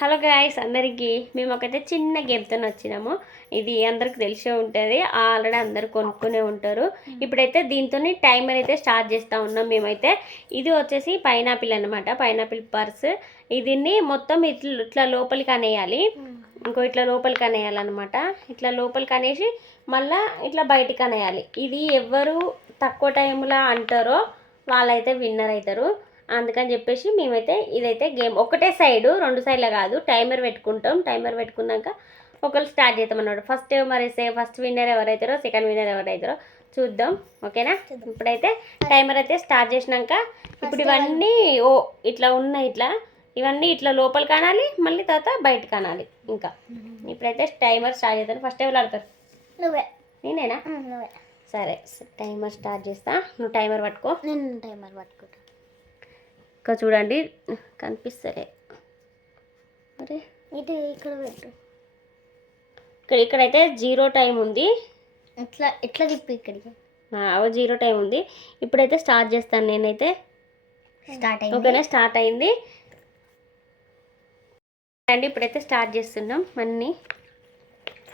Hello guys అందరికీ మేము ఒకటే చిన్న గేమ్తో వచ్చినాము. ఇది అందరికి తెలిసే ఉంటుంది. ఆల్రెడీ అందరు కొనుక్కునే ఉంటారు. ఇప్పుడైతే దీంతో టైమర్ అయితే స్టార్ట్ చేస్తూ ఉన్నాం మేమైతే. ఇది వచ్చేసి పైనాపిల్ అనమాట పైనాపిల్ పర్స్ దీన్ని మొత్తం ఇట్లా ఇట్లా లోపలికి అనేయాలి. ఇంకో ఇట్లా లోపలికి అనేయాలన్నమాట. ఇట్లా లోపలికి అనేసి మళ్ళా ఇట్లా బయటికి అనేయాలి. ఇది ఎవరు తక్కువ టైంలో అంటారో వాళ్ళైతే విన్నర్ అవుతారు అందుకని చెప్పేసి మేమైతే ఇదైతే గేమ్. ఒకటే సైడు రెండు సైడ్ల కాదు టైమర్ పెట్టుకుంటాం. టైమర్ పెట్టుకున్నాక ఒకరు స్టార్ట్ చేస్తాం అన్నమాట. ఫస్ట్ మరి ఫస్ట్ విన్నర్ ఎవరైతారో సెకండ్ విన్నర్ ఎవరైతారో చూద్దాం. ఓకేనా? ఇప్పుడైతే టైమర్ అయితే స్టార్ట్ చేసినాక ఇప్పుడు ఇవన్నీ ఓ ఇట్లా ఉన్నాయి ఇట్లా ఇవన్నీ ఇట్లా లోపల కానాలి మళ్ళీ తర్వాత బయట కానాలి ఇంకా. ఇప్పుడైతే టైమర్ స్టార్ట్ చేస్తాను ఫస్ట్ ఎవరు ఆడతారు? నువ్వే. నేనేనా? సరే టైమర్ స్టార్ట్ చేస్తా. నువ్వు టైమర్ పట్టుకో. నేను టైమర్ పట్టుకుంటా. ఇంకా చూడండి. కనిపిస్తలే. అరే. ఇటు ఇక్కడ పెట్టు. ఇక్కడ ఇక్కడైతే జీరో టైం ఉంది. ఇట్లా ఇట్లా తిప్పి ఇక్కడికి? జీరో టైం ఉంది. ఇప్పుడైతే స్టార్ట్ చేస్తాను నేనైతే. స్టార్ట్ అయింది. ఓకేనా? స్టార్ట్ అయింది. అండి ఇప్పుడైతే స్టార్ట్ చేస్తున్నాం అన్నీ.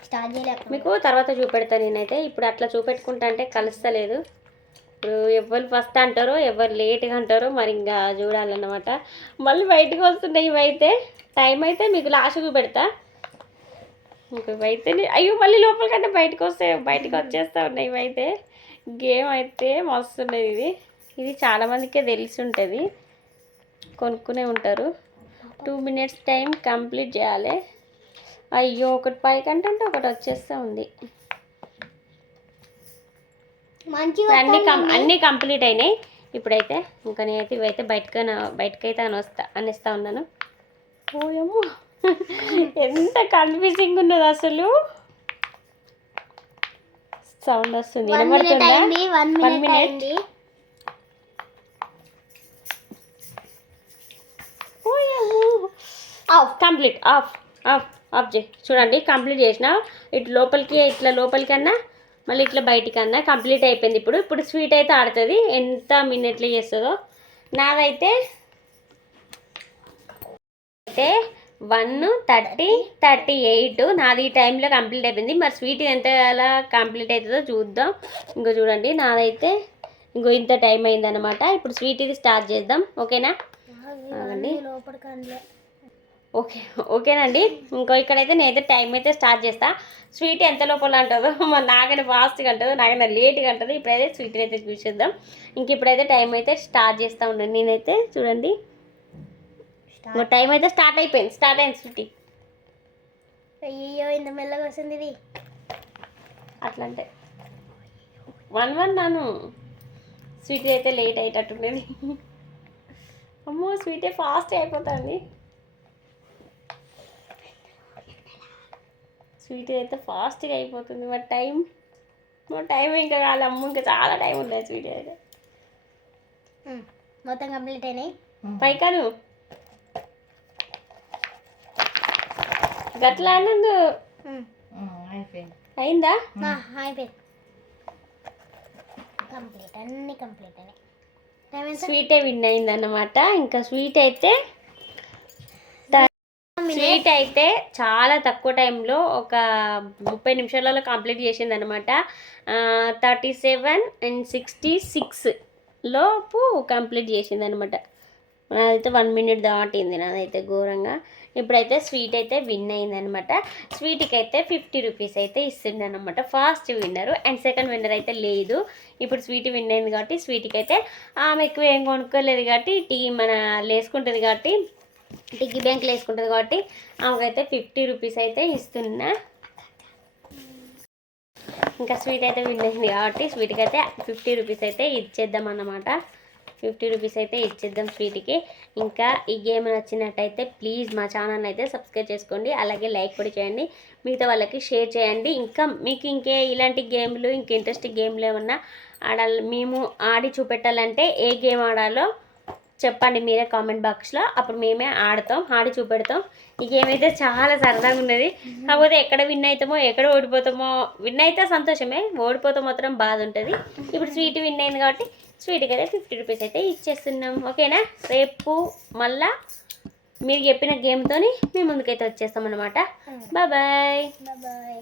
స్టార్ట్ చేయలేక మీకు తర్వాత చూపెడతాను నేనైతే. ఇప్పుడు అట్లా చూపెట్టుకుంటా అంటే కలుస్తలేదు. ఇప్పుడు ఎవరు ఫస్ట్ అంటారో ఎవరు లేట్గా అంటారో మరి ఇంకా చూడాలన్నమాట. మళ్ళీ బయటకు వస్తున్నాయి ఇవైతే టైం అయితే మీకు లాస్ట్కు పెడతా. ఇంకా ఇవైతే అయ్యో మళ్ళీ లోపల కంటే బయటకు వస్తే బయటకు వచ్చేస్తా ఉన్నాయి ఇవైతే గేమ్ అయితే మస్తున్నది ఇది. ఇది చాలామందికే తెలిసి ఉంటుంది. కొనుక్కునే ఉంటారు. టూ మినిట్స్ టైం కంప్లీట్ చేయాలి. అయ్యో ఒకటి పైకి అంటే ఒకటి వచ్చేస్తూ ఉంది. అన్ని కం అన్నీ కంప్లీట్ అయినాయి. ఇప్పుడైతే ఇంకా నేనైతే ఇవైతే బయటకు బయటకైతే అనొస్తా అనేస్తా ఉన్నాను. ఓయమ్మో. ఎంత కన్ఫ్యూజింగ్ ఉన్నది అసలు. సౌండ్ వస్తుంది. One minute off complete off off off చేయి. చూడండి కంప్లీట్ చేసిన. ఇటు లోపలికి ఇట్లా లోపలికి అన్నా మళ్ళీ ఇట్లా బయటికి అన్నా కంప్లీట్ అయిపోయింది ఇప్పుడు. ఇప్పుడు స్వీట్ అయితే ఆడుతుంది. ఎంత మినిట్లు చేస్తుందో. నాదైతే అయితే వన్ థర్టీ థర్టీ ఎయిట్. నాది ఈ టైంలో కంప్లీట్ అయిపోయింది. మరి స్వీట్ ఎంత అలా కంప్లీట్ అవుతుందో చూద్దాం. ఇంకో చూడండి. నాదైతే ఇంకో ఇంత టైం అయిందనమాట ఇప్పుడు స్వీట్ ఇది స్టార్ట్ చేద్దాం. ఓకేనా? లోపలికి ఓకే ఓకేనండి. ఇంకో ఇక్కడైతే నేనైతే టైం అయితే స్టార్ట్ చేస్తా. స్వీట్ ఎంత లోపల అంటుందో మరి నాకైనా ఫాస్ట్గా అంటుందో నాకైనా లేట్గా అంటుంది ఇప్పుడైతే స్వీట్ అయితే చూసేద్దాం. ఇంక ఇప్పుడైతే టైం అయితే స్టార్ట్ చేస్తూ ఉన్నాను నేనైతే చూడండి. టైం అయితే స్టార్ట్ అయిపోయింది. స్టార్ట్ అయింది స్వీట్. అయ్యో ఇంత మెల్లగా వస్తుంది ఇది. అట్లా అంటే వన్ వన్ నాను. స్వీట్ అయితే లేట్ అయ్యేటట్టుండేది. అమ్మో స్వీటే ఫాస్ట్ అయిపోతుంది. స్వీట్ అయితే ఫాస్ట్గా అయిపోతుంది. మరి టైం మరి టైం ఇంకా కాదు అమ్మ ఇంకా చాలా టైం ఉంది స్వీట్ అయితే. ఉమ్, మొత్తం కంప్లీట్ అయినాయి? పైకాను. గట్లా అన్నందు. ఉమ్, అయిందా? నా అయిపోయింది. కంప్లీట్ అన్ని కంప్లీట్ అయినాయి. స్వీటే విన్ అయిందన్నమాట. ఇంకా స్వీట్ అయితే స్వీట్ అయితే చాలా తక్కువ టైంలో ఒక ముప్పై నిమిషాలలో కంప్లీట్ చేసింది అనమాట thirty seven and sixty six లోపు కంప్లీట్ చేసింది అనమాట నాదైతే వన్ మినిట్ దాటింది నాదైతే ఘోరంగా. ఇప్పుడైతే స్వీట్ అయితే విన్ అయిందనమాట స్వీట్కి అయితే ఫిఫ్టీ రూపీస్ అయితే ఇస్తుండే అనమాట first winner and second winner అయితే లేదు. ఇప్పుడు స్వీట్ విన్ అయింది కాబట్టి స్వీట్కి అయితే ఆమె ఎక్కువ ఏం కొనుక్కోలేదు కాబట్టి టీ మన లేసుకుంటుంది కాబట్టి పిగ్గీ బ్యాంక్లో వేసుకుంటుంది కాబట్టి ఆమెకైతే ఫిఫ్టీ రూపీస్ అయితే ఇస్తున్నా. ఇంకా స్వీట్ అయితే విన్ అయింది కాబట్టి స్వీట్కి అయితే ఫిఫ్టీ రూపీస్ అయితే ఇచ్చేద్దాం అన్నమాట. ఫిఫ్టీ రూపీస్ అయితే ఇచ్చేద్దాం స్వీట్కి. ఇంకా ఈ గేమ్ నచ్చినట్టయితే ప్లీజ్ మా ఛానల్ అయితే సబ్స్క్రైబ్ చేసుకోండి. అలాగే లైక్ కూడా చేయండి. మిగతా వాళ్ళకి షేర్ చేయండి. ఇంకా మీకు ఇంకే ఇలాంటి గేమ్లు ఇంక ఇంట్రెస్ట్ గేమ్లు ఏమన్నా ఆడాలి మేము ఆడి చూపెట్టాలంటే ఏ గేమ్ ఆడాలో చెప్పండి మీరే కామెంట్ బాక్స్లో అప్పుడు మేమే ఆడతాం ఆడి చూపెడతాం. ఈ గేమ్ అయితే చాలా సరదాగా ఉన్నది. కాకపోతే ఎక్కడ విన్ అవుతామో ఎక్కడ ఓడిపోతామో విన్ అయితే సంతోషమే. ఓడిపోతే మాత్రం బాధ ఉంటుంది. ఇప్పుడు స్వీట్ విన్ అయింది కాబట్టి స్వీట్కి అయితే ఫిఫ్టీ రూపీస్ అయితే ఇచ్చేస్తున్నాం. ఓకేనా? రేపు మళ్ళా మీరు చెప్పిన గేమ్తోని మేము ముందుకైతే వచ్చేస్తాం అనమాట బాయ్ బాయ్ బాయ్